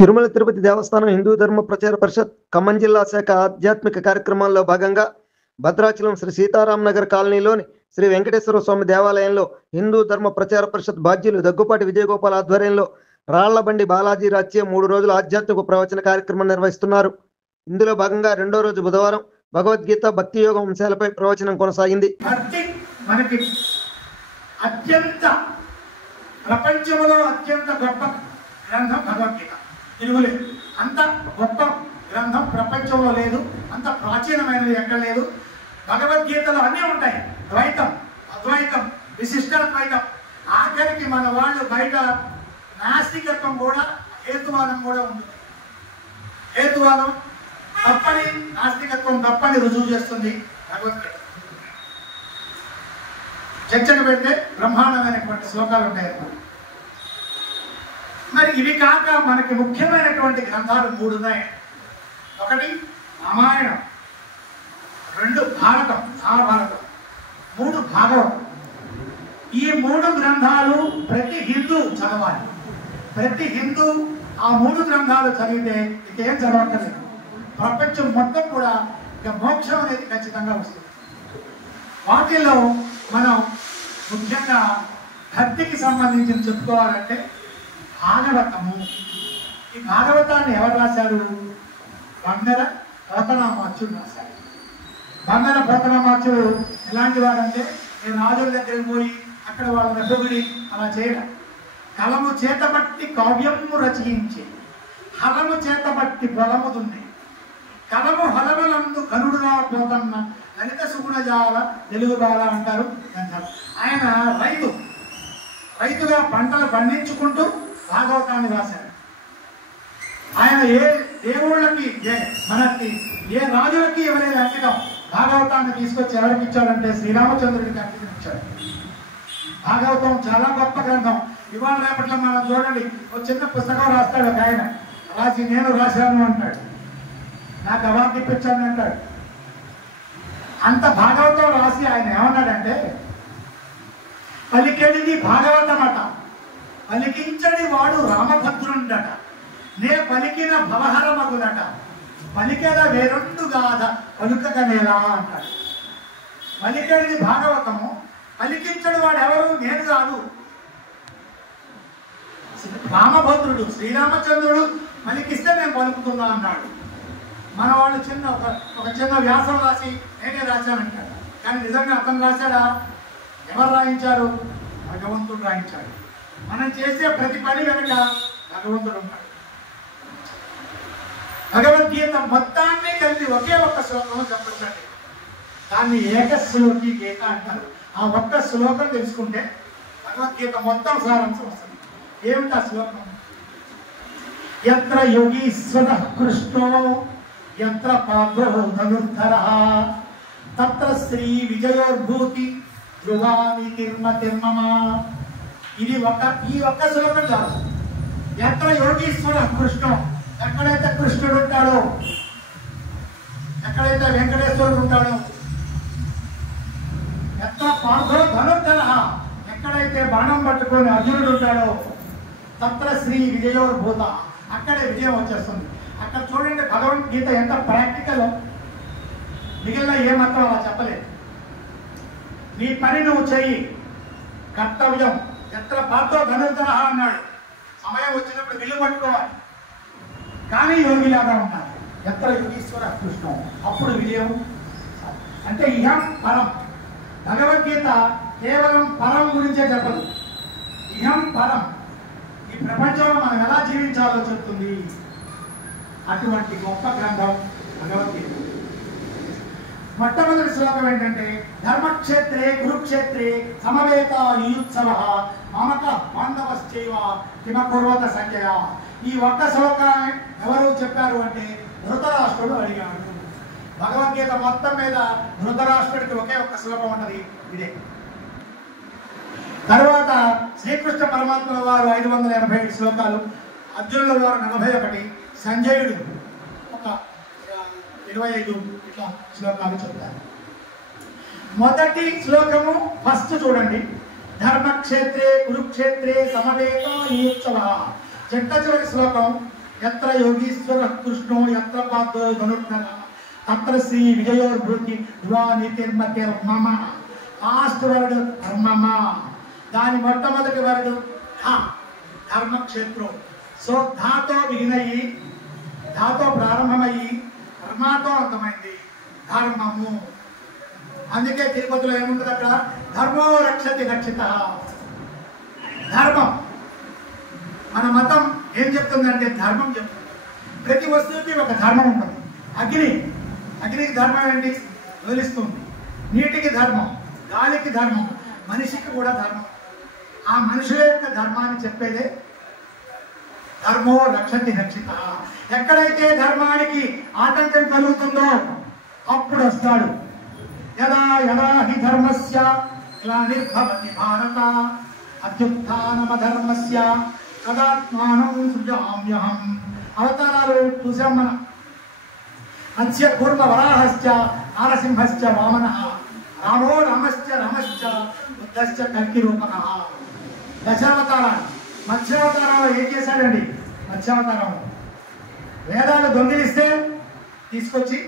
తిరుమల తిరుపతి దేవస్థానం హిందూ ధర్మ ప్రచార పరిషత్ ఖమ్మం జిల్లా శాఖ ఆధ్యాత్మిక కార్యక్రమాల్లో భాగంగా భద్రాచలం శ్రీ సీతారాం నగర్ కాలనీలోని శ్రీ వెంకటేశ్వర స్వామి దేవాలయంలో హిందూ ధర్మ ప్రచార పరిషత్ బాధ్యులు దగ్గుపాటి విజయగోపాల్ ఆధ్వర్యంలో రాళ్లబండి బాలాజీ రాజ్యం 3 రోజుల ఆధ్యాత్మిక ప్రవచన కార్యక్రమం నిర్వహిస్తున్నారు. ఇందులో భాగంగా రెండో రోజు బుధవారం భగవద్గీత భక్తి యోగం అంశాలపై ప్రవచనం కొనసాగింది. ప్రపంచంలో అత్యంత గొప్ప గ్రంథం భగవద్గీత. తిరుగులేదు, అంత గొప్ప గ్రంథం ప్రపంచంలో లేదు, అంత ప్రాచీనమైనది ఎక్కడ లేదు. భగవద్గీతలో అన్నీ ఉంటాయి, ద్వైతం, అద్వైతం, విశిష్టాద్వైతం. ఆఖరికి మన వాళ్ళు బయట నాస్తికత్వం కూడా, హేతువాదం కూడా ఉంటుంది. హేతువాదం తప్పని, నాస్తికత్వం తప్పని రుజువు చేస్తుంది భగవద్గీత. చర్చకు పెడితే బ్రహ్మాండమైనటువంటి శ్లోకాలు ఉంటాయి. మరి ఇవి కాక మనకి ముఖ్యమైనటువంటి గ్రంథాలు 3 ఉన్నాయి. ఒకటి రామాయణం, 2 భారతం, మహాభారతం, 3 భాగవతం. ఈ 3 గ్రంథాలు ప్రతి హిందూ చదవాలి. ప్రతి హిందూ ఆ 3 గ్రంథాలు చదివితే ఇంకేం చదవక్కర్లేదు. ప్రపంచం మొత్తం కూడా ఇక మోక్షం అనేది ఖచ్చితంగా వస్తుంది. వాటిల్లో మనం ముఖ్యంగా భక్తికి సంబంధించి చెప్పుకోవాలంటే భాగవతము. ఈ భాగవతాన్ని ఎవరు రాశారు? బంగర పోతనామాచ్యుడు రాశాడు. బంగర పోతనామాచ్యుడు ఎలాంటి వాడంటే, నేను రాజుల దగ్గరికి పోయి అక్కడ వాళ్ళ పొగిడి అలా చేయడం. కలము చేతబట్టి కావ్యము రచయించి, హలము చేతబట్టి పొలము దున్ని, కలము హలములందు గనుడుగా పోతన్న లలిత సుగుణజాల తెలుగుబాల అంటారు. ఆయన రైతుగా పంటలు పండించుకుంటూ భాగవతాన్ని రాశాడు. ఆయన ఏ దేవుళ్ళకి, మనకి ఏ రాజులకి ఎవరైనా అంకితం భాగవతాన్ని తీసుకొచ్చి ఎవరికి ఇచ్చాడంటే శ్రీరామచంద్రుడికి అంకితం ఇచ్చాడు. భాగవతం చాలా గొప్ప గ్రంథం. ఇవాళ రేపట్లో మనం చూడండి, ఒక చిన్న పుస్తకం రాస్తాడు ఒక ఆయన, రాసి నేను రాశాను అంటాడు, నాకు అవార్డు ఇప్పించాను అంటాడు. అంత భాగవతం రాసి ఆయన ఏమన్నాడంటే, పలికెడిది భాగవతం అట, పలికించడి వాడు రామభద్రుండట, నే పలికిన భవహర మగునట, పలికెద వేరొండు గాథ పలుకగనేలా అంటాడు. పలికెడిది భాగవతము, పలికించడు వాడు ఎవరు? నేను కాదు, రామభద్రుడు శ్రీరామచంద్రుడు పలికిస్తే నేను పలుకుతున్నా అన్నాడు. మన వాళ్ళు ఒక చిన్న వ్యాసం రాసి నేనే రాశానంటాడు. కానీ నిజంగా అతను రాశాడా? ఎవరు రాయించారు? భగవంతుడు రాయించాడు. మనం చేసే ప్రతి పని వెనుక భగవంతుడు ఉన్నాడు. భగవద్గీత మొత్తాన్ని కలిసి ఒకే ఒక్క శ్లోకం చెప్పచ్చండి. దాన్ని ఏకశ్లోకి గీత అంటారు. ఆ ఒక్క శ్లోకం తెలుసుకుంటే భగవద్గీత మొత్తం సారాంశం వస్తుంది. ఏమిటి ఆ శ్లోకం? యత్ర యోగీశ్వర కృష్ణో యత్ర పాద్రో ధనుర్ధరః తత్ర శ్రీ విజయోర్భూతి ధ్రువాని తిర్మమ. ఇది ఈ ఒక్క శ్లోకం చాలు. ఎక్కడ యోగీశ్వర కృష్ణం, ఎక్కడైతే కృష్ణుడు ఉంటాడో, ఎక్కడైతే వెంకటేశ్వరుడు ఉంటాడో, ఎక్కడ పార్థో ధనుర్ధర, ఎక్కడైతే బాణం పట్టుకొని అర్జునుడు ఉంటాడో, తత్ర శ్రీ విజయోర్భూత, అక్కడే విజయం వచ్చేస్తుంది. అక్కడ చూడండి భగవద్గీత ఎంత ప్రాక్టికల్. మిగిలిన ఏ మాత్రం అలా చెప్పలేదు. నీ పని నువ్వు చెయ్యి, కర్తవ్యం. ఎత్ర పాత్ర ధనుర్ధర అన్నాడు, సమయం వచ్చినప్పుడు విల్లు పట్టుకోవాలి. కానీ యోగిలాగా ఉండాలి. ఎత్ర యోగీశ్వర కృష్ణం, అప్పుడు విజయం. అంటే ఇహం పరం. భగవద్గీత కేవలం పరం గురించే చెప్పదు, ఇహం పరం. ఈ ప్రపంచంలో మనం ఎలా జీవించాలో చెప్తుంది. అటువంటి గొప్ప గ్రంథం భగవద్గీత. మొట్టమొదటి శ్లోకం ఏంటంటే, ధర్మక్షేత్రే కురుక్షేత్రే సమవేత యుయుత్సవః మమక బాంధవశ్చైవ కిమకుర్వత సంజయ. ఈ ఒక్క శ్లోకాన్ని ఎవరు చెప్పారు అంటే ధృతరాష్ట్రుడు అడిగాడు. భగవద్గీత మొత్తం మీద ధృతరాష్ట్రుడికి ఒకే ఒక్క శ్లోకం ఉన్నది, ఇదే. తర్వాత శ్రీకృష్ణ పరమాత్మ వారు 587 శ్లోకాలు, అర్జునుల వారు 41, సంజయుడు ఒక 25 ఇట్లా శ్లోకాలు చెప్తారు. మొదటి శ్లోకము ఫస్ట్ చూడండి, ధర్మక్షేత్రే కురుక్షేత్రే సమవేత యుయుత్సవః. చిట్ట చివరి శ్లోకం యత్ర యోగీశ్వర కృష్ణో యత్ర పాదో ధనుర్ధర తత్ర శ్రీ విజయోర్భూతి ధ్వా నీతిర్మతిర్మమ. లాస్ట్ వర్డ్ మమ. దాని మొట్టమొదటి వర్డ్ ధర్మక్షేత్రం. సో ధాతో బిగినయి, ధాతో ప్రారంభమయ్యి ధర్మాతో అంతమైంది ధర్మము. అందుకే తిరుపతిలో ఏముంటుంది అక్కడ? ధర్మో రక్షతి రక్షిత. ధర్మం. మన మతం ఏం చెప్తుందంటే ధర్మం చెప్తుంది. ప్రతి వస్తువుకి ఒక ధర్మం ఉంటుంది. అగ్నికి ధర్మం ఏంటి? వెలుస్తుంది. నీటికి ధర్మం, గాలికి ధర్మం, మనిషికి కూడా ధర్మం. ఆ మనుషుల యొక్క ధర్మాన్ని చెప్పేదే ధర్మో రక్షతి రక్షిత. ఎక్కడైతే ధర్మానికి ఆటంకం కలుగుతుందో అప్పుడు వస్తాడు. యదా యదా హి ధర్మస్య గ్లానిర్భవతి భారత అత్యుత్థానమధర్మస్య తదాత్మానం సృజామ్యహం. అవతారాలు చూసాం మనం. మత్స్య కూర్మ వరాహశ్చ నారసింహశ్చ వామనః రామో రామశ్చ రమశ్చ బుద్ధశ్చ కల్కి రూపకః. దశావతారాలు. మత్స్యావతారంలో ఏం చేశాడండి? మత్స్యావతారం వేదాలు దొంగిలిస్తే తీసుకొచ్చి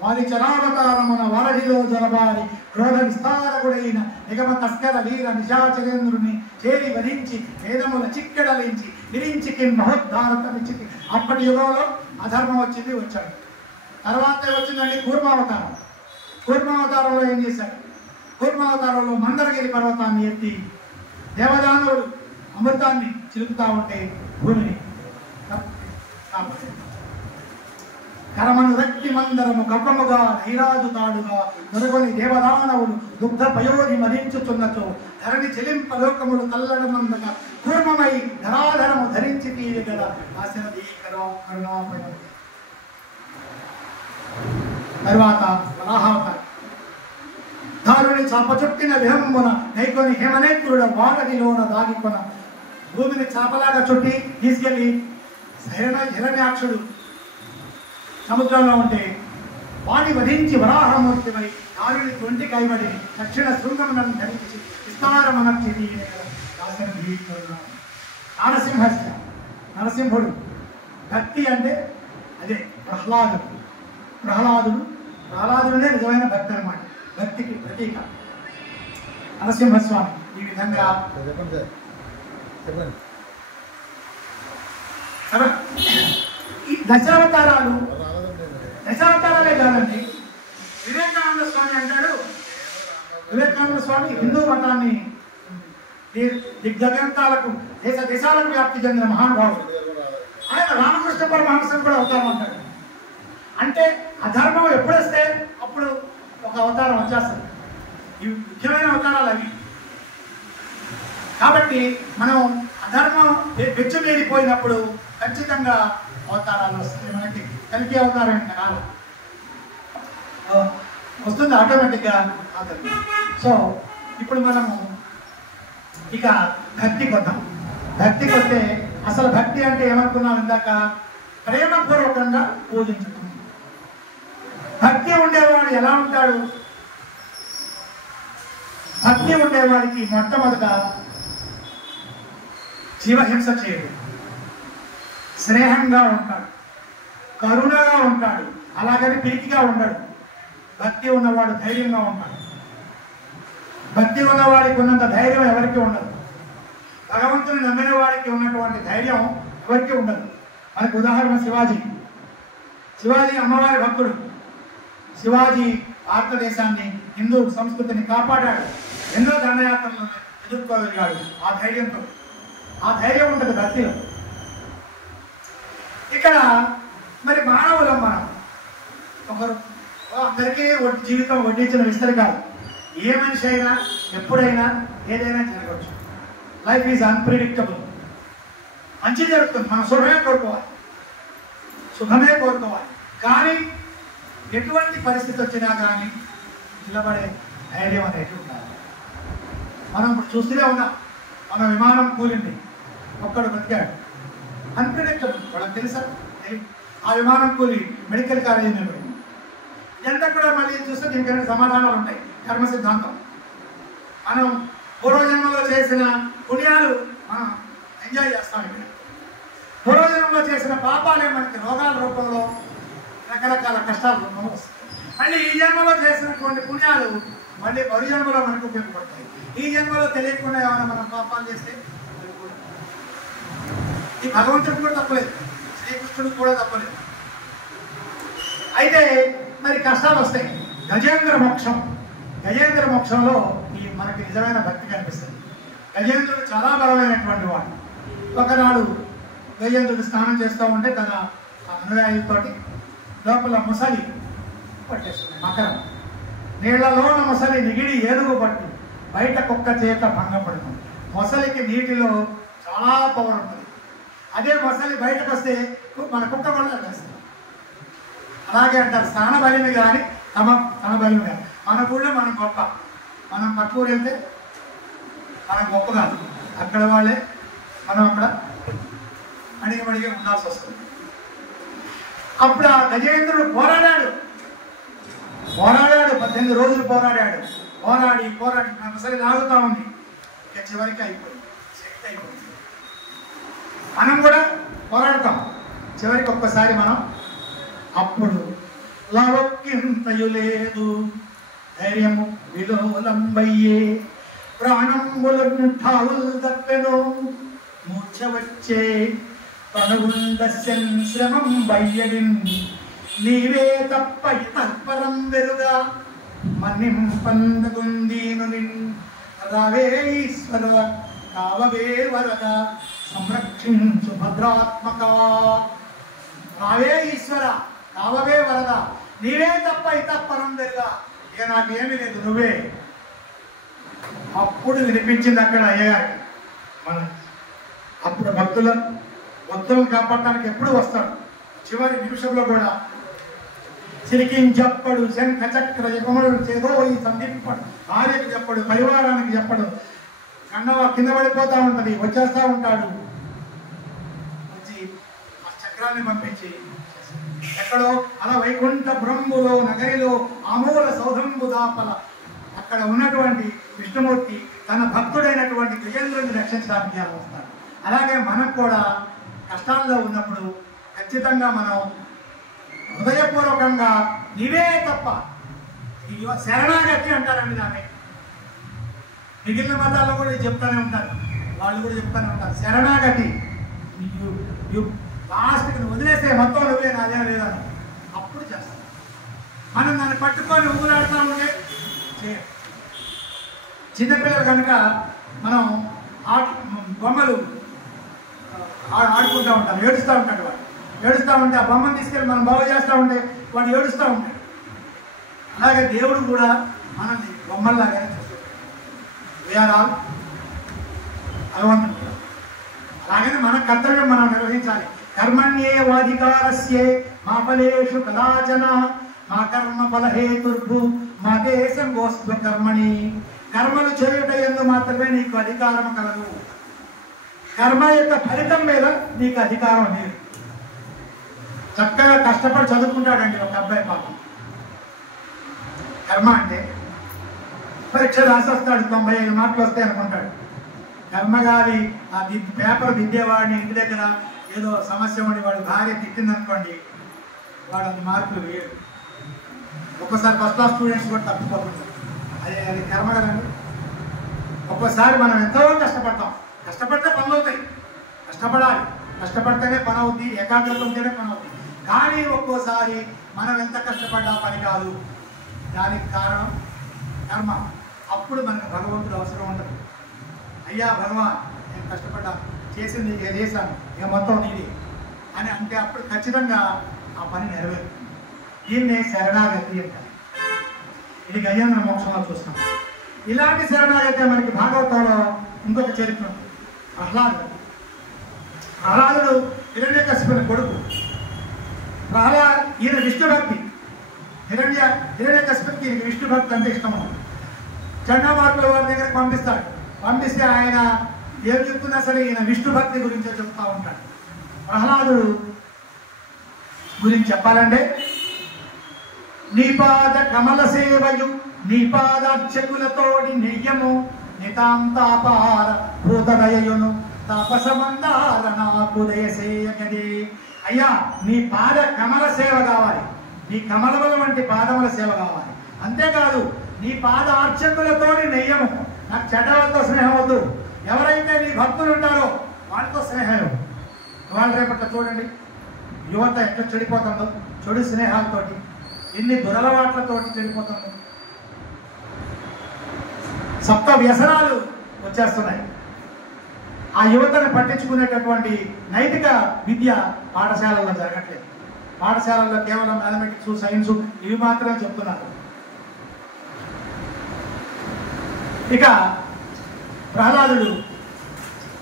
వారి చరావతారమున వారధిలో జలబారి క్రోధ విస్తారకుడైన నిగమ తస్కర వీర నిశాచరేంద్రుని చేరి వరించి వేదముల చిక్కెడలించి విరించి మహోద్ధారతమిచ్చి. అప్పటి యుగంలో అధర్మం వచ్చాడు. తర్వాత వచ్చిందండి కూర్మావతారం. కూర్మావతారంలో ఏం చేశాడు? కూర్మావతారంలో మందరగిరి పర్వతాన్ని ఎత్తి దేవదానవుడు అమృతాన్ని చిలుకుతా ఉంటే భూమిని కరమను రక్తి మందరము కప్పముగా నైరాజు తాడుగా నొరగొని దేవదానవులు దుగ్ధ పయోధి మరించుతున్నతో ధరణి చెలింపలోకములు తల్లడమందగా కూర్మమై ధరాధరము ధరించి తీయగల కరుణాపయం. తర్వాత వరాహావతారం. దారుని చాపచుట్టిన విహంబున నైకొని హేమనేత్రుడ వాడనిలోన దాగికొన భూమిని చాపలాగా చుట్టి తీసుకెళ్లి హిరణ్యాక్షుడు సముద్రంలో ఉంటే వాణి వధించి వరాహమూర్తిపై దారుని తొంటి కైబడి దక్షిణ శృంగములను ధరించి విస్తారమనర్చి నరసింహుడు. భక్తి అంటే అదే ప్రహ్లాదుడే నిజమైన భక్తి అన్నమాట. భక్తికి ప్రతీక నరసింహస్వామి. ఈ విధంగా ఈ దశావతారాలే కాదండి. వివేకానంద స్వామి అంటాడు, వివేకానంద స్వామి హిందూ మతాన్ని దిగ్గజాలకు దేశాలకు వ్యాప్తి చెందిన మహానుభావుడు. ఆయన రామకృష్ణ పరమహంసం కూడా అవతారం అంటాడు. అంటే అధర్మం ఎప్పుడొస్తే అప్పుడు ఒక అవతారం వచ్చేస్తుంది. ఇవి ముఖ్యమైన అవతారాలు అవి. కాబట్టి మనం అధర్మం వెచ్చుమీరిపోయినప్పుడు ఖచ్చితంగా అవతారాలు వస్తాయి. మనకి కలికి అవతారం కాలం వస్తుంది ఆటోమేటిక్గా. సో ఇప్పుడు మనము ఇక భక్తికి వద్దాం. భక్తికి వస్తే అసలు భక్తి అంటే ఏమనుకున్నాం ఇందాక? ప్రేమపూర్వకంగా పూజించుకుంటాం. భక్తి ఉండేవాడు ఎలా ఉంటాడు? భక్తి ఉండేవాడికి మొట్టమొదట జీవహింస చేయడు, స్నేహంగా ఉంటాడు, కరుణగా ఉంటాడు, అలాగని పిరికిగా ఉండడు. భక్తి ఉన్నవాడు ధైర్యంగా ఉంటాడు. భక్తి ఉన్నవాడికి ఉన్నంత ధైర్యం ఎవరికి ఉండదు. భగవంతుని నమ్మిన వాడికి ఉన్నటువంటి ధైర్యం ఎవరికి ఉండదు. మనకు ఉదాహరణ శివాజీ అమ్మవారి భక్తుడు. శివాజీ భారతదేశాన్ని, హిందూ సంస్కృతిని కాపాడాడు. ఎన్నో దండయాత్రలను ఎదుర్కోగలిగాడు ఆ ధైర్యంతో. ఆ ధైర్యం ఉంటుంది భక్తిలో. ఇక్కడ మరి మానవులం మనం. ఒకరు అందరికీ జీవితం వడ్డించిన విస్తరి కాదు. ఏ మనిషి అయినా ఎప్పుడైనా ఏదైనా జరగవచ్చు. Life is unpredictable. మంచి జరుగుతుంది, మనం శుభమే కోరుకోవాలి. కానీ ఎటువంటి పరిస్థితి వచ్చినా కానీ నిలబడే ధైర్యం అనేది ఉండాలి. మనం ఇప్పుడు చూస్తూనే ఉన్నాం. మన విమానం కూలింది, ఒక్కడు బతికాడు. అన్ప్రిడిక్టబుల్. వాళ్ళకి తెలుసా? ఆ విమానం కూలి మెడికల్ కాలేజీ నిలబడింది. ఇదంతా కూడా మళ్ళీ చూస్తే దీనికైనా సమాధానాలు ఉంటాయి. కర్మ సిద్ధాంతం. మనం పూర్వజన్మలో చేసిన పుణ్యాలు మనం ఎంజాయ్ చేస్తాం. ఇక్కడ పూర్వజన్మలో చేసిన పాపాలే మనకి రోగాల రూపంలో రకరకాల కష్టాల రూపంలో వస్తాయి. మళ్ళీ ఈ జన్మలో చేసినటువంటి పుణ్యాలు మళ్ళీ మరు జన్మలో మనకు ఉపయోగపడతాయి. ఈ జన్మలో తెలియకుండా ఏమైనా మనం పాపాలు చేస్తే ఈ భగవంతుడికి కూడా తప్పలేదు, శ్రీకృష్ణుడికి కూడా తప్పలేదు. అయితే మరి కష్టాలు వస్తాయి. గజేంద్ర మోక్షం, గజేంద్ర మోక్షంలో ఈ మనకి నిజమైన భక్తి కనిపిస్తుంది. గజేంద్రుడు చాలా బలమైనటువంటి వాడు. ఒకనాడు గజేంద్రుడు స్నానం చేస్తూ ఉంటే తన అనుయాయులతోటి లోపల ముసలి పట్టేస్తుంది, మకరం. నీళ్లలోన మొసలి నిగిడి ఏనుగు పట్టు, బయట కుక్క చేత భంగపడుతుంది. మొసలికి నీటిలో చాలా పవర్ ఉంటుంది. అదే మొసలి బయటకు వస్తే మన కుక్క కూడా వేస్తుంది. అలాగే అంటారు, స్నాన బలిమి కానీ తన బలిమి కానీ. మన ఊళ్ళో మనం గొప్ప, మనం పక్క ఊరు వెళ్తే మనం గొప్ప కాదు, అక్కడ వాళ్ళే మనం అక్కడ అడిగమడిగే ఉండాల్సి వస్తుంది. అప్పుడు ఆ గజేంద్రుడు పోరాడాడు 18 రోజులు పోరాడి ముసలి లాగుతా ఉంది. ఇక చివరికి అయిపోయింది, శక్తి అయిపోయింది. మనం కూడా పోరాడతాం, చివరికి ఒక్కసారి మనం అప్పుడు లవక్కింతయు లేదు ధైర్యము విలోలంబయ్యే ప్రాణంబులను ఠావులు తప్పెను మూర్ఛ వచ్చే పనుగుండస్యన్ శ్రమం బయ్యడిన్ నీవే తప్ప తత్పరం వెరుగా మన్నింపందగుందీను రావే ఈశ్వర కావవే వరద సంరక్షించు భద్రాత్మక. రావే ఈశ్వర కావవే వరద, నీవే తప్ప ఇతపరం వెరుగా, ఇక నాకేమీ లేదు, నువ్వే. అప్పుడు వినిపించింది అక్కడ అయ్యగారికి. మన అప్పుడు భక్తులను కాపాడటానికి ఎప్పుడు వస్తాడు. చివరి నిమిషంలో కూడా సిరికించప్పడు శంఖ చక్ర యకముడు చేదో ఈ సంధింపడు, భార్యకు చెప్పడు, పరివారానికి చెప్పడు. కండవ కింద పడిపోతా ఉంటది, వచ్చేస్తా ఉంటాడు. వచ్చి ఆ చక్రాన్ని పంపించి ఎక్కడో అలా వైకుంఠ బ్రహ్ములో నగరిలో ఆమూల సౌధంబు దాపల అక్కడ ఉన్నటువంటి విష్ణుమూర్తి తన భక్తుడైనటువంటి గజేంద్రుడిని రక్షించడానికి అలా వస్తాడు. అలాగే మనకు కూడా కష్టాల్లో ఉన్నప్పుడు ఖచ్చితంగా మనం హృదయపూర్వకంగా నీవే తప్ప, శరణాగతి అంటారండి దాన్ని. మిగిలిన మతాల్లో కూడా చెప్తానే ఉంటారు, వాళ్ళు కూడా చెప్తానే ఉంటారు శరణాగతి. లాస్ట్కి నువ్వు వదిలేసే మొత్తం నువ్వే నాదే లేదా, అప్పుడు చేస్తాం. మనం దాన్ని పట్టుకొని ఊగులాడుతూ ఉంటే చిన్నపిల్లలు కనుక మనం బొమ్మలు ఆడుకుంటూ ఉంటారు, ఏడుస్తూ ఉంటాడు. వాడు ఏడుస్తూ ఉంటే ఆ బొమ్మను తీసుకెళ్ళి మనం బాగు చేస్తూ ఉంటే వాడు ఏడుస్తూ ఉంటాడు. అలాగే దేవుడు కూడా మనల్ని బొమ్మల్లాగానే చూస్తాడు. భగవంతుడు అలాగనే మన కర్తవ్యం మనం నిర్వహించాలి. కర్మణ్యేవాధికారస్యే మా ఫలేషు కదాచన మా కర్మ ఫలహేతుర్భు మా దేశం గోస్వ కర్మణి. కర్మలు చేయుట యందు మాత్రమే నీకు అధికారం కలదు, కర్మ యొక్క ఫలితం మీద నీకు అధికారం లేదు. చక్కగా కష్టపడి చదువుకుంటాడండి ఒక అబ్బాయి, పాపం కర్మ అంటే పరీక్ష రాసి వస్తాడు, 95 మార్కులు వస్తాయి అనుకుంటాడు. కర్మగారి ఆ పేపర్ దిద్దేవాడిని ఇంటి దగ్గర ఏదో సమస్య ఉండి వాడు భార్య తిట్టిందనుకోండి, వాడు అది మార్కులు వేయడు. ఒక్కోసారి ఫస్ట్ క్లాస్ స్టూడెంట్స్ కూడా తప్పిపోతుంటారు. అది కర్మ కదండి. ఒక్కోసారి మనం ఎంతో కష్టపడతాం, కష్టపడితే పనులు అవుతాయి. కష్టపడాలి, కష్టపడితేనే పని అవుద్ది, ఏకాగ్రత ఉంటేనే పని అవుతుంది. కానీ ఒక్కోసారి మనం ఎంత కష్టపడ్డా పని కాదు, దానికి కారణం కర్మ. అప్పుడు మనకు భగవంతుడు అవసరం ఉండదు. అయ్యా భగవాన్, నేను కష్టపడ్డా, చేసింది ఇక చేశాను, ఇక మొత్తం నీది అని అంటే అప్పుడు ఖచ్చితంగా ఆ పని నెరవేరుతుంది. దీన్నే శరణాగతి అంటారు. ఇది గజేంద్ర మోక్షంలో చూస్తాం. ఇలాంటి శరణాగతి మనకి భాగవతంలో ఇంకొక చరిత్ర ఉంది. ప్రహ్లాదుడు హిరణ్యకశిపుని కొడుకు. ఈయన విష్ణు భక్తి. హిరణ్యకశిపునికి ఈయనకి విష్ణు భక్తి అంటే ఇష్టము. చండమార్కుల వారి దగ్గరికి పంపిస్తాడు. పంపిస్తే ఆయన ఏం చెప్తున్నా సరే ఈయన విష్ణు భక్తి గురించే చెప్తా ఉంటాడు. ప్రహ్లాదుడు గురించి చెప్పాలంటే, నీపాద కమల సేవయు నీపాదార్చకులతోడి నెయ్యము నితాంతాపార భూతదయయును తపసమందార నాకు దయసేయగదే. అయ్యా నీ పాద కమల సేవ కావాలి, నీ కమలముల వంటి పాదముల సేవ కావాలి. అంతేకాదు నీ పాద అర్చకులతో నెయ్యము. నాకు చెడ్డలతో స్నేహం వద్దు. ఎవరైతే నీ భక్తులు ఉంటారో వాళ్ళతో స్నేహం. వాళ్ళ రేపట్లో చూడండి యువత ఎట్లా చెడిపోతుందో, చెడు స్నేహాలతోటి, ఎన్ని దురలవాట్లతోటి చెడిపోతుందో. సప్త వ్యసనాలు వచ్చేస్తున్నాయి. ఆ యువతను పట్టించుకునేటటువంటి నైతిక విద్య పాఠశాలల్లో జరగట్లేదు. పాఠశాలల్లో కేవలం మ్యాథమెటిక్స్, సైన్స్ ఇవి మాత్రమే చెప్తున్నారు. ఇక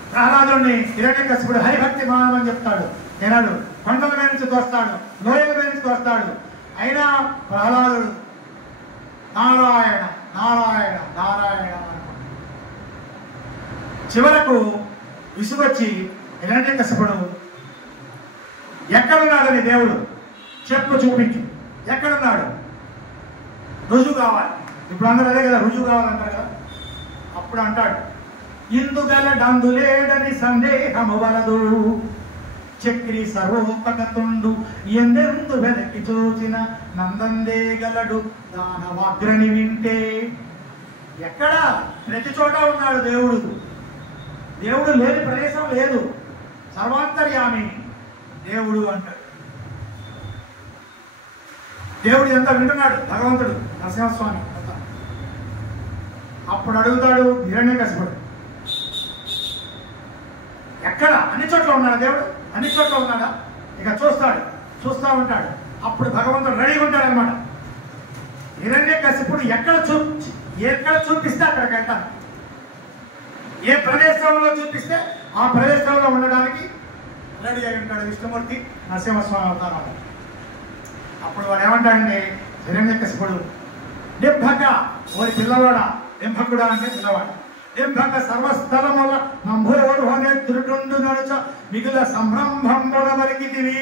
ప్రహ్లాదుడిని హిరణ్యకశిపుడు హరిభక్తి మానం అని చెప్తాడు. వినడు. కొండల మీద నుంచి తోస్తాడు, లోయల మీద నుంచి తోస్తాడు. అయినా ప్రహ్లాదుడు నారాయణ నారాయణ నారాయణ అనుకుంటాడు. చివరకు విసుగొచ్చి హిరణ్యకశిపుడు ఎక్కడున్నాడు నీ దేవుడు చెప్పు, చూపించు, ఎక్కడున్నాడు, రుజువు కావాలి. ఇప్పుడు అందరూ అదే కదా, రుజువు కావాలంటారు కదా. అప్పుడు అంటాడు, ఇందుగల డందులేడని సందేహము వలదు, చక్రి సర్వోపగతుండు ఎందెందు వెనక్కి చూచిన నందందే గలడు దానవాగ్రని వింటే. ఎక్కడ? ప్రతి చోట ఉన్నాడు దేవుడు. దేవుడు లేని ప్రదేశం లేదు. సర్వాంతర్యామి దేవుడు అంటాడు. దేవుడు ఎంత వింటున్నాడు భగవంతుడు నరసింహస్వామి. అప్పుడు అడుగుతాడు హిరణ్యకశిపుడు, ఎక్కడ? అన్ని చోట్ల ఉన్నాడు దేవుడు, అన్ని చోట్ల ఉన్నాడా? ఇక చూస్తా ఉంటాడు. అప్పుడు భగవంతుడు రెడీగా ఉంటాడు అనమాట. హిరణ్యకశిపుడు ఎక్కడ చూపిస్తే అక్కడికి వెళ్తాను. ఏ ప్రదేశంలో చూపిస్తే ఆ ప్రదేశంలో ఉండడానికి రెడీ అయి ఉంటాడు విష్ణుమూర్తి నరసింహస్వామి అవతారం. అప్పుడు వాడు ఏమంటాడంటే హిరణ్యకశిపుడు, నింభక ఓరి పిల్లవాడా, నింభకుడా అంటే పిల్లవాడు, నింభక సర్వస్థలముల నంభోరుహనే తిరుటుండు నడుచ మిగుల సంరంభంబున వలికితివి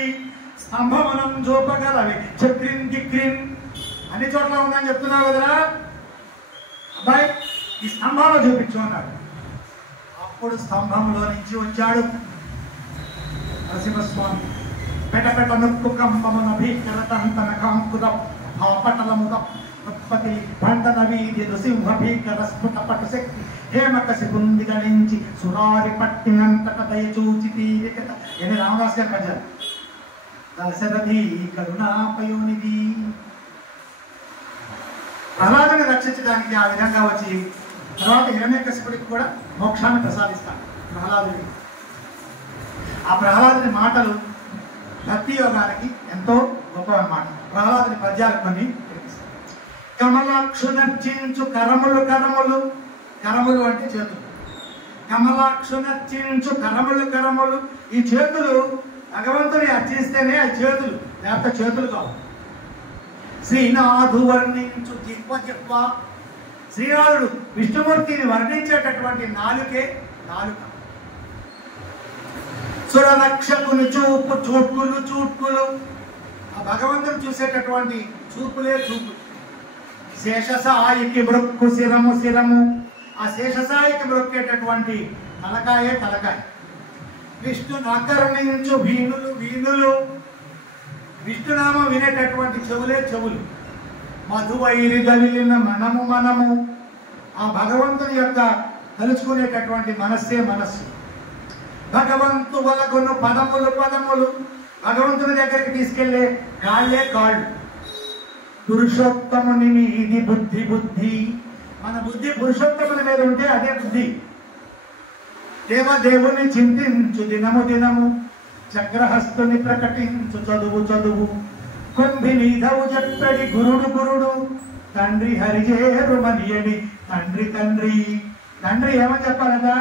స్తంభమునం చూపగలవి చక్రిన్ గిక్రిన్. అన్ని చోట్ల ఉందని చెప్తున్నావు కదరా అబ్బాయి, ఈ స్తంభంలో చూపించు అన్నాడు. అప్పుడు స్తంభంలో నుంచి వచ్చాడు నరసింహస్వామి. పెటపెట నొక్కు కంబమున భీకరతంతన కాంకుద పటలముద ఉత్పత్తి పంటన వీధి నృసింహ భీకర స్ఫుట పటు శక్తి హేమకసి గుంది గణించి సురారి పట్టినంతట దయచూచి తీరికత. ఎన్ని రామదాస్ గారు పద్యాలు. దశరథి కరుణాపయోనిధి. ప్రహ్లాదుని రక్షించడానికి ఆ విధంగా వచ్చి తర్వాత హిరణ్యకశిపుడికి కూడా మోక్షాన్ని ప్రసాదిస్తాడు ప్రహ్లాదుడికి. ఆ ప్రహ్లాదుని మాటలు భక్తి యోగానికి ఎంతో గొప్ప అన్నమాట. ప్రహ్లాదుని పద్యాలు కొన్ని కమలాక్షు నర్చించు కరములు కరములు, కరములు అంటే చేతులు. కమలాక్షు నర్చించు కరములు కరములు. ఈ చేతులు భగవంతుని అర్చిస్తేనే ఆ చేతులు, లేకపోతే చేతులు కావు. శ్రీనాథు వర్ణించు జిహ్వ జిహ్వ. శ్రీనాథుడు విష్ణుమూర్తిని వర్ణించేటటువంటి నాలుకే నాలుక. సురరక్షకుని చూపు చూపులు చూపులు. ఆ భగవంతుని చూసేటటువంటి చూపులే చూపులు. శేషసాయికి మృక్కు శిరము శిరము. ఆ శేషసాయికి మృక్కేటటువంటి తలకాయే తలకాయ. విష్ణుని ఆకర్ణించు వీణులు వీణులు. విష్ణునామం వినేటటువంటి చెవులే చెవులు. మధువైరి గలిలిన మనము మనము. ఆ భగవంతుని యొక్క తలుచుకునేటటువంటి మనస్సే మనస్సు. భగవంతు వలకును పదములు పదములు. భగవంతుని దగ్గరికి తీసుకెళ్లే కాళ్ళే కాళ్ళు. పురుషోత్తముని మీది బుద్ధి బుద్ధి. మన బుద్ధి పురుషోత్తముని మీద ఉంటే అదే బుద్ధి. దేవదేవుని చింతించు దినము దినము. చక్రహస్తుని ప్రకటించు చదువు చదువు. కుంభిని దవు చెప్పడి గురుడు గురుడు. తండ్రి హరిజేరు మనియడి తండ్రి తండ్రి. తండ్రి ఏమని చెప్పాలదా?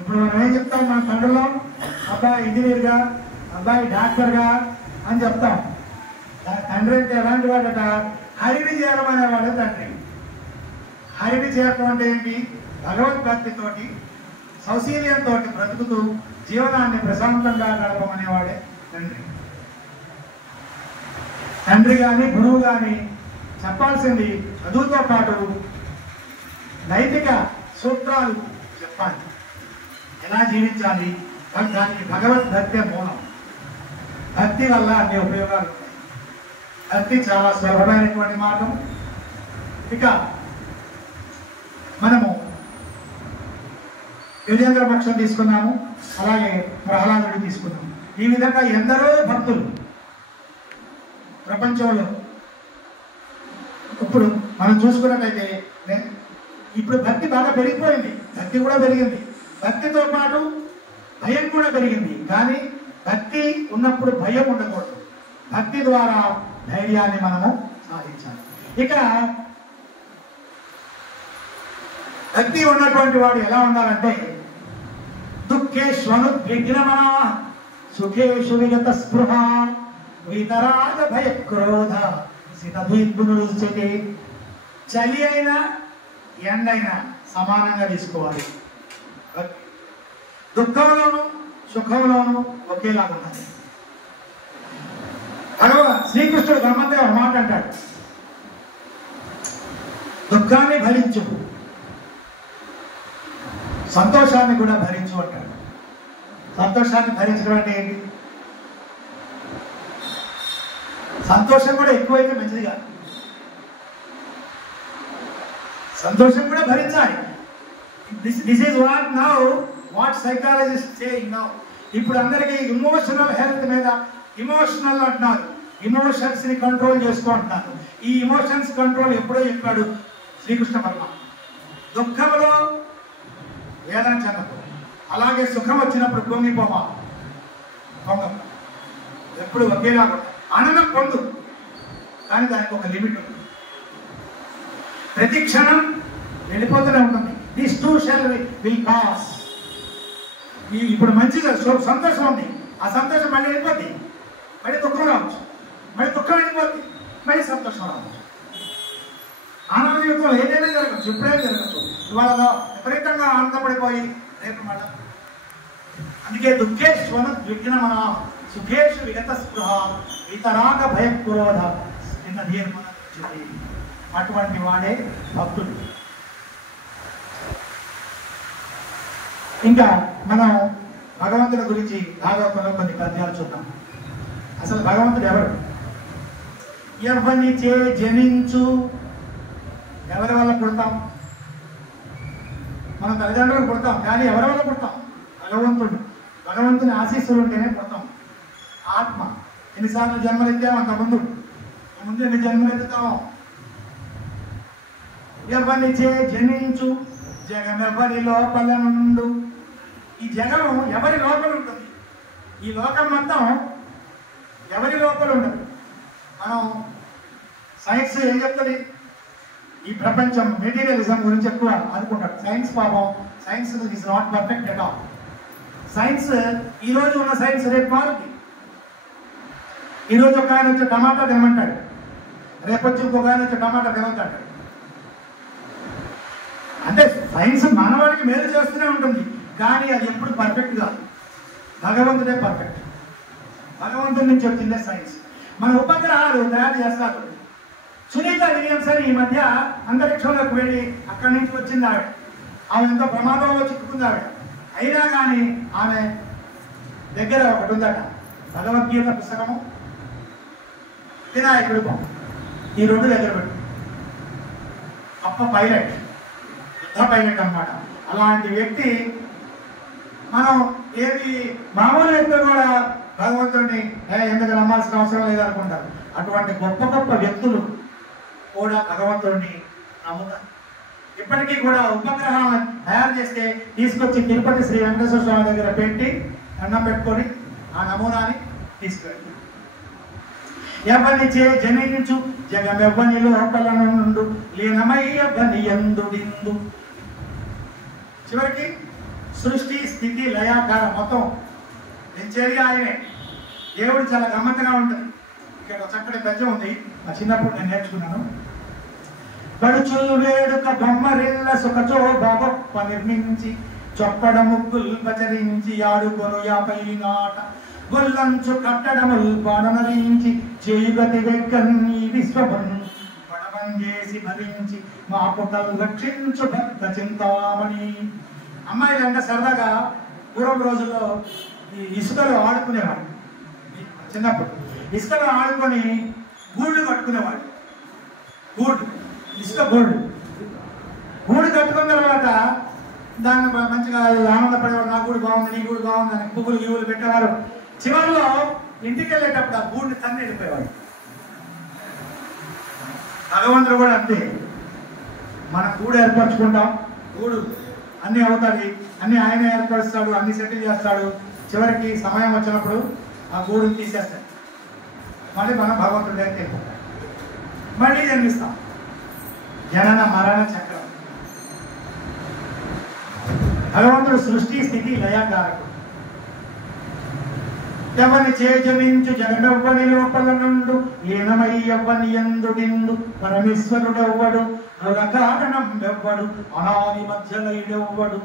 ఇప్పుడు మనం ఏం చెప్తాం మన తండ్రిలో? అబ్బాయి ఇంజనీర్గా, అబ్బాయి డాక్టర్గా అని చెప్తాం. తండ్రి అంటే ఎలాంటి వాడట? హరిని చేరమనేవాడే తండ్రి. హరిని చేరటం అంటే ఏంటి? భగవద్భక్తితోటి సౌశీల్యంతో బ్రతుకుతూ జీవనాన్ని ప్రశాంతంగా గడపమనేవాడే తండ్రి. తండ్రి కానీ గురువు కానీ చెప్పాల్సింది చదువుతో పాటు నైతిక సూత్రాలు చెప్పాలి. ఎలా జీవించాలి, దానికి భగవద్భక్తి మూలం. భక్తి వల్ల అన్ని ఉపయోగాలు ఉంటాయి. భక్తి చాలా సులభమైనటువంటి మార్గం. ఇక మనము యుజేంద్ర పక్షం తీసుకున్నాము, అలాగే ప్రహ్లాదుడు తీసుకున్నాము. ఈ విధంగా ఎందరో భక్తులు ప్రపంచంలో ఇప్పుడు మనం చూసుకున్నట్లయితే ఇప్పుడు భక్తి బాగా పెరిగిపోయింది, భక్తి కూడా పెరిగింది, భక్తితో పాటు భయం కూడా పెరిగింది. కానీ భక్తి ఉన్నప్పుడు భయం ఉండకూడదు. భక్తి ద్వారా ధైర్యాన్ని మనము సాధించాలి. ఇక భక్తి ఉన్నటువంటి వాడు ఎలా ఉండాలంటే దుఃఖేష్వను విఘ్నమన సుఖేషు విగత స్పృహ వితరాగ భయ క్రోధ సితభీద్భునుల్చతే. చలి అయినా ఎండైనా సమానంగా తీసుకోవాలి. దుఃఖంలోను సుఖంలోను ఒకేలాగా ఉండాలి. శ్రీకృష్ణుడు గమ్మత్తుగా ఒక మాట అంటాడు, దుఃఖాన్ని భరించు, సంతోషాన్ని కూడా భరించు అంటాడు. సంతోషాన్ని భరించడం అంటే ఏంటి? సంతోషం కూడా ఎక్కువైతే మంచిది కాదు, సంతోషం కూడా భరించాలి. This is what psychologist saying now. ఇప్పుడు అందరికీ ఇమోషనల్ హెల్త్ మీద ఇమోషనల్ అంటున్నారు, ఇమోషన్స్ ని కంట్రోల్ చేసుకుంటున్నారు. ఈ ఇమోషన్స్ కంట్రోల్ ఎప్పుడో చెప్పాడు శ్రీకృష్ణ పరమాత్మ. దుఃఖంలో వేదన చెందకు, అలాగే సుఖం వచ్చినప్పుడు పొంగిపోమా, పొంగ ఎప్పుడు ఒకేలాగా ఆనందం పొందు, కానీ దానికి ఒక లిమిట్ ఉంది. ప్రతి క్షణం వెళ్ళిపోతూనే ఉంటుంది. This two shall will pass. ఇప్పుడు మంచిగా సంతోషం ఉంది, ఆ సంతోషం మళ్ళీ వెళ్ళిపోద్ది, మళ్ళీ దుఃఖం రావచ్చు, మళ్ళీ దుఃఖం వెళ్ళిపోద్ది, మళ్ళీ సంతోషం రావచ్చు. ఆనంద జీవితంలో ఏదైనా జరగచ్చు, ఎప్పుడైనా జరగచ్చు. ఇవాళ విపరీతంగా ఆనందపడిపోయి రేపు మళ్ళీ. అందుకే దుఃఖేశ్వను విఘ్నమన సుఖేషు విగత స్పృహ ఇతరాగ భయ క్రోధ ధీర్మన. అటువంటి వాడే భక్తుడు. ఇంకా మనం భగవంతుడి గురించి భాగవతంలో కొన్ని పద్యాలు చూద్దాం. అసలు భగవంతుడు ఎవరు? ఎవరిచే జనించు. ఎవరి వల్ల పుడతాం? మన తల్లిదండ్రులు పుడతాం, కానీ ఎవరి వల్ల పుడతాం? భగవంతుడు. భగవంతుని ఆశీస్సులు ఉంటేనే పుడతాం. ఆత్మ ఎన్నిసార్లు జన్మలెత్తాం, అంత ముందు ఎన్ని జన్మలెత్తుతాం. ఎవరిచే జనించు జగమెవరి లోపల నుండు. ఈ జగము ఎవరి లోపల ఉంటుంది, ఈ లోకం మొత్తం ఎవరి లోపల ఉండదు. మనం సైన్స్ ఏం చెప్తుంది? ఈ ప్రపంచం మెటీరియలిజం గురించి ఎక్కువ అనుకుంటాడు. సైన్స్ పాపం, science is not perfect at all. Science ఈ రోజు ఉన్న సైన్స్ రేపు మారుతుంది. ఈరోజు ఒక ఆయన వచ్చి టమాటా తినమంటాడు, రేపొచ్చి ఇంకొక ఆయన వచ్చి టమాటా తినమంటాడు. అంటే సైన్స్ మానవాడికి మేలు చేస్తూనే ఉంటుంది, కానీ అది ఎప్పుడు పర్ఫెక్ట్ కాదు. భగవంతుడే పర్ఫెక్ట్. భగవంతుడి నుంచి వచ్చిందే సైన్స్. మన ఉపగ్రహాలు తయారు చేస్తారు. సునీత విలియమ్స్ అని ఈ మధ్య అంతరిక్షంలోకి వెళ్ళి అక్కడి నుంచి వచ్చింది ఆవిడ. ఆమె ఎంతో ప్రమాదంలో చిక్కుకుంది ఆవిడ. అయినా కానీ ఆమె దగ్గర ఒకటి ఉందట, భగవద్గీత పుస్తకము, వినాయకుడు బొమ్మ. ఈ రెండు దగ్గర పెట్టు. అప్ప పైలట్, యుద్ధ పైలట్ అన్నమాట. అలాంటి వ్యక్తి మనం ఏది మామూలు వ్యక్తి కూడా భగవంతుడిని ఎందుకు నమ్మాల్సిన అవసరం లేదనుకుంటారు. అటువంటి గొప్ప గొప్ప వ్యక్తులు కూడా భగవంతుడిని నమ్ముతారు. ఇప్పటికీ కూడా ఉపగ్రహాలను తయారు చేస్తే తీసుకొచ్చి తిరుపతి శ్రీ వెంకటేశ్వర స్వామి దగ్గర పెట్టి అన్నం పెట్టుకొని ఆ నమూనాని తీసుకెళ్ళి ఎవరిచే జనించు జగమెవ్వని లోపల నుండు లీనమై ఎవ్వని ఎందుడిందు. చివరికి సృష్టి స్థితి లయాకారం మొత్తం పెంచేది ఆయనే. దేవుడు చాలా గమ్మత్తుగా ఉంటుంది. ఇక్కడ చక్కటి పద్యం ఉంది, మా చిన్నప్పుడు నేను నేర్చుకున్నాను. గడుచులు వేడుక బొమ్మరిల్ల సుఖచో గొప్ప నిర్మించి చొప్పడ ముగ్గులు పచరించి ఆడుకొను 50 నాట గొల్లంచు కట్టడముల్ పాడనరించి చేయుగతి వెక్కన్ని విశ్వమున్ పడబంగేసి భరించి మా పుటలు రక్షించు భక్త చింతామణి. అమ్మాయిలంటే సరదాగా పూర్వం రోజుల్లో ఈ ఇసుకలో ఆడుకునేవాడు. చిన్నప్పుడు ఇసుకలో ఆడుకొని గూళ్ళు కట్టుకునేవాడు. గూడు, ఇసుక గూడు కట్టుకున్న తర్వాత దాన్ని మంచిగా ఆనందపడేవాడు. నా గూడు బాగుంది, నీ గూడు బాగుంది అని పువ్వులు గివ్వులు పెట్టేవారు. చివరిలో ఇంటికి వెళ్ళేటప్పుడు ఆ గూడిని తన్ని వెళ్ళిపోయేవాడు. భగవంతుడు కూడా అంతే. మన గూడు ఏర్పరచుకుంటాం, గూడు అన్నీ అవుతాయి, అన్నీ ఆయన ఏర్పరుస్తాడు, అన్ని సెటిల్ చేస్తాడు. చివరికి సమయం వచ్చినప్పుడు ఆ గూడుని తీసేస్తాడు. మళ్ళీ మనం భగవంతుడి దగ్గరికి వెళ్ళిపోతాం, మళ్ళీ జన్మిస్తాం. జనన మరణ చక్రం. భగవంతుడు సృష్టి స్థితి లయకారకుడు. ఎవరిని చేజమించు జగడవ్వని లోపల నుండు ఏనమై ఎవ్వని ఎందుడిందు పరమేశ్వరుడెవ్వడు కారణం ఎవ్వడు అనాది మధ్యలైడెవ్వడు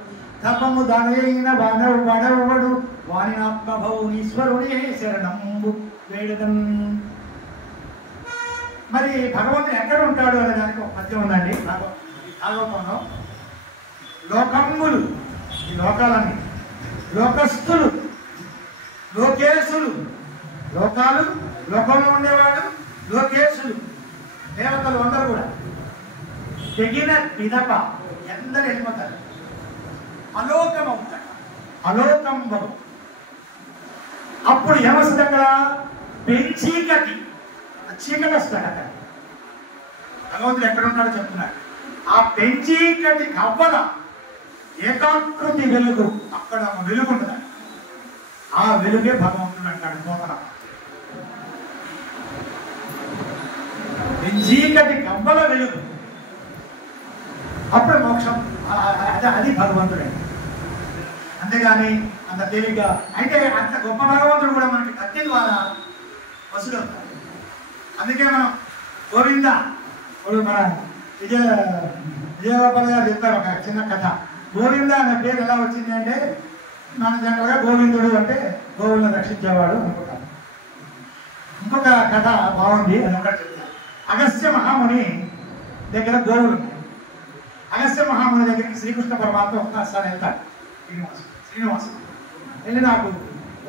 తపము దానైన వాడెవ్వడు వాని ఆత్మభౌనీశ్వరుడే శరణంబు వేడదన్. మరి భగవంతుడు ఎక్కడ ఉంటాడు అనే దానికి ఒక పద్యం ఉందండి భాగవతంలో. లోకమ్ములు, ఈ లోకాలన్నీ, లోకస్తులు, లోకేశులు, లోకాలు, లోకంలో ఉండేవాడు, లోకేశులు, దేవతలు అందరూ కూడా తెగిన పిదప ఎందరు వెళ్ళిపోతారు. అలోకం అవుతాడు, అలోకం భవం. అప్పుడు ఏమొస్తుంది అక్కడ? పెంచీకటి, చీకటి వస్తాడు అక్కడ. భగవంతుడు ఎక్కడ ఉన్నాడో చెప్తున్నాడు. ఆ పెంచీకటి కవ్వల ఏకాకృతి వెలుగు, అక్కడ వెలుగు ఉంటుంది. ఆ వెలుగే భగవంతుడు అంటాడు నూతన. పెంచీకటి కవ్వల వెలుగు, అప్పుడు మోక్షం. అది భగవంతుడే. అంతేగాని అంత తేలిగ్గా అయితే అంత గొప్ప భగవంతుడు కూడా మనకి భక్తి ద్వారా వసూలు అవుతాడు. అందుకే మనం గోవింద, ఇప్పుడు మన విజయగోపాల్ గారు చెప్తారు ఒక చిన్న కథ. గోవింద అనే పేరు ఎలా వచ్చింది అంటే, మన జనరల్గా గోవిందుడు అంటే గోవులను రక్షించేవాడు అనుకుంటాను. ఇంకొక కథ బాగుంది, అది ఒకటి చెప్తాను. అగస్త్య మహాముని దగ్గర గోవులు ఉన్నాయి. అగస్త్య మహాముని దగ్గరికి శ్రీకృష్ణ పరమాత్మ ఒకసారి వెళ్తాడు. శ్రీనివాసు వెళ్ళి నాకు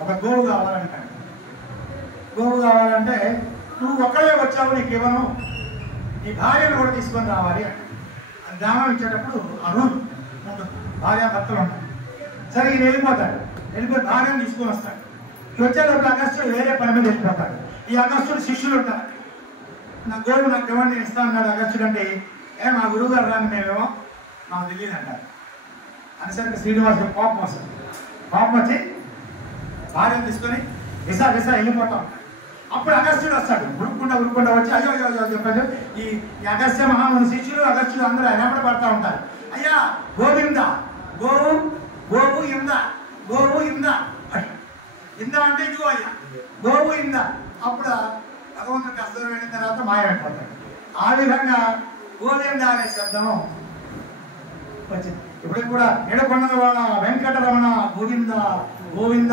ఒక గోవు కావాలంటాడు. గోవు కావాలంటే, నువ్వు ఒక్కడే వచ్చావు, నీకు ఇవ్వను, నీ భార్యను కూడా తీసుకొని రావాలి అంటే. అది దానం ఇచ్చేటప్పుడు ఆ రూల్ ఉంటుంది, భార్య భర్తలు ఉంటాయి. సరే ఈయన వెళ్ళిపోతాడు, వెళ్ళిపోయి భార్యను తీసుకొని వస్తాడు. వచ్చేటప్పుడు అగస్త్యుడు వేరే పని మీద వెళ్ళిపోతాడు. ఈ అగస్త్యుడు శిష్యులు ఉంటారు. నా గోవు నాకు ఇవ్వండి, నేను ఇస్తాను అన్నాడు అగస్త్యుడు. అంటే మా గురువు గారు రాని మేమేమో మాకు తెలియదు అంటారు. అనేసరికి శ్రీనివాసుడు కోపం వస్తుంది. కోపం వచ్చి భార్యను తీసుకొని విసా వెళ్ళిపోతాం. అప్పుడు అగస్త్యుడు వస్తాడు, ఉరుక్కుండా వచ్చి అయ్యో చెప్పాడు. ఈ అగస్త్య మహాముని శిష్యులు అగస్త్యులు అందరూ వెనపడ పడతా ఉంటారు. అయ్యా గోవింద, గోవు ఇంద అంటే ఇదిగో అయ్యా గోవు ఇంద. అప్పుడు భగవంతుడికి అర్థం అయిన తర్వాత మాయమైపోతాడు. ఆ విధంగా గోవింద అనే శబ్దం వచ్చింది. ఇప్పుడు కూడా ఏడుకొండలవాడ వెంకటరమణ గోవింద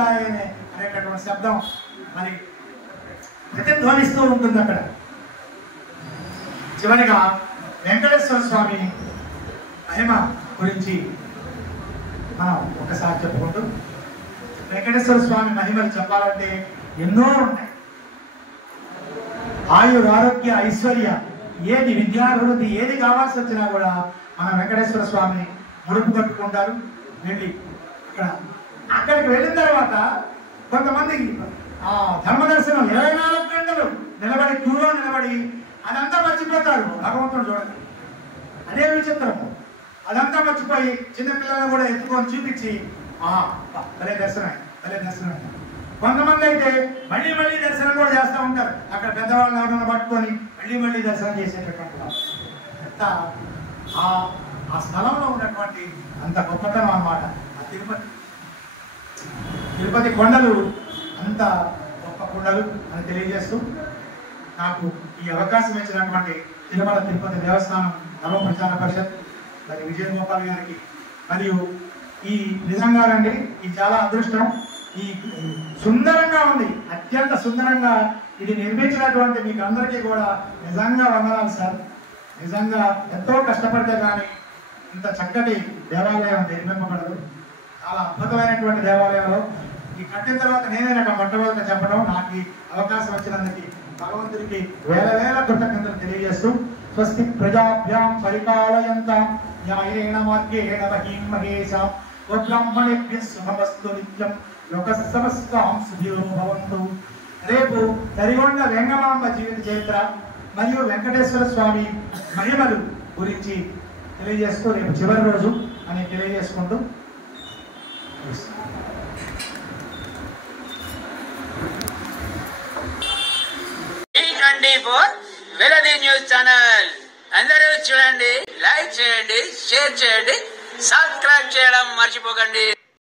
అనేటటువంటి శబ్దం మరి ప్రతిధ్వనిస్తూ ఉంటుంది అక్కడ. చివరిగా వెంకటేశ్వర స్వామి మహిమ గురించి మనం ఒకసారి చెప్పుకుంటూ, వెంకటేశ్వర స్వామి మహిమలు చెప్పాలంటే ఎన్నో ఉన్నాయి. ఆరోగ్య ఐశ్వర్య ఏది, విద్యాభివృద్ధి ఏది కావాల్సి వచ్చినా కూడా మన వెంకటేశ్వర స్వామిని ముడుపు కట్టుకుంటారు. వెళ్ళి అక్కడికి వెళ్ళిన తర్వాత కొంతమంది ధర్మదర్శనం 24 గంటలు నిలబడి క్యూలో నిలబడి అదంతా మర్చిపోతారు భగవంతుడు చూడండి. అదే విచిత్రము. అదంతా మర్చిపోయి చిన్నపిల్లలను కూడా ఎత్తుకొని చూపించి భలే దర్శనం. కొంతమంది అయితే మళ్ళీ దర్శనం కూడా చేస్తూ ఉంటారు. అక్కడ పెద్దవాళ్ళని ఎవరైనా పట్టుకొని మళ్ళీ దర్శనం చేసేటటువంటి ఎంత ఆ స్థలంలో ఉన్నటువంటి అంత గొప్పతనం అన్నమాట. ఆ తిరుపతి కొండలు అంత గొప్ప కొండలు అని తెలియజేస్తూ, నాకు ఈ అవకాశం ఇచ్చినటువంటి తిరుమల తిరుపతి దేవస్థానం ధర్మ ప్రచార పరిషత్ మరి విజయగోపాల్ గారికి, మరియు ఈ నిజంగానండి ఈ చాలా అదృష్టం. ఈ సుందరంగా ఉంది, అత్యంత సుందరంగా ఇది నిర్మించినటువంటి మీకు అందరికీ కూడా నిజంగా వందనాలు సార్. నిజంగా ఎంతో కష్టపడితే కానీ ఇంత చక్కటి దేవాలయం నిర్మింపబడదు. చాలా అద్భుతమైనటువంటి దేవాలయంలో ఈ కట్టిన తర్వాత నేనే నాకు మొట్టమొదటిగా చెప్పడం, నాకు ఈ అవకాశం వచ్చినందుకు భగవంతుడికి వేల వేల కృతజ్ఞతలు తెలియజేస్తూ స్వస్తి ప్రజాభ్యాం పరిపాలయంతాం న్యాయేన మార్గేణ మహీం మహేషాం గోబ్రాహ్మణేభ్యః శుభమస్తు నిత్యం లోకః సమస్తాః సుఖినో భవంతు. రేపు తరిగొండ వెంగమాంబ జీవిత చరిత్ర మరియు వెంకటేశ్వర స్వామి మహిమలు గురించి తెలియజేస్తూ రేపు చివరి రోజు అని తెలియజేసుకుంటూ వెలది న్యూస్ ఛానల్ అందరూ చూడండి, లైక్ చేయండి, షేర్ చేయండి, సబ్స్క్రైబ్ చేయడం మర్చిపోకండి.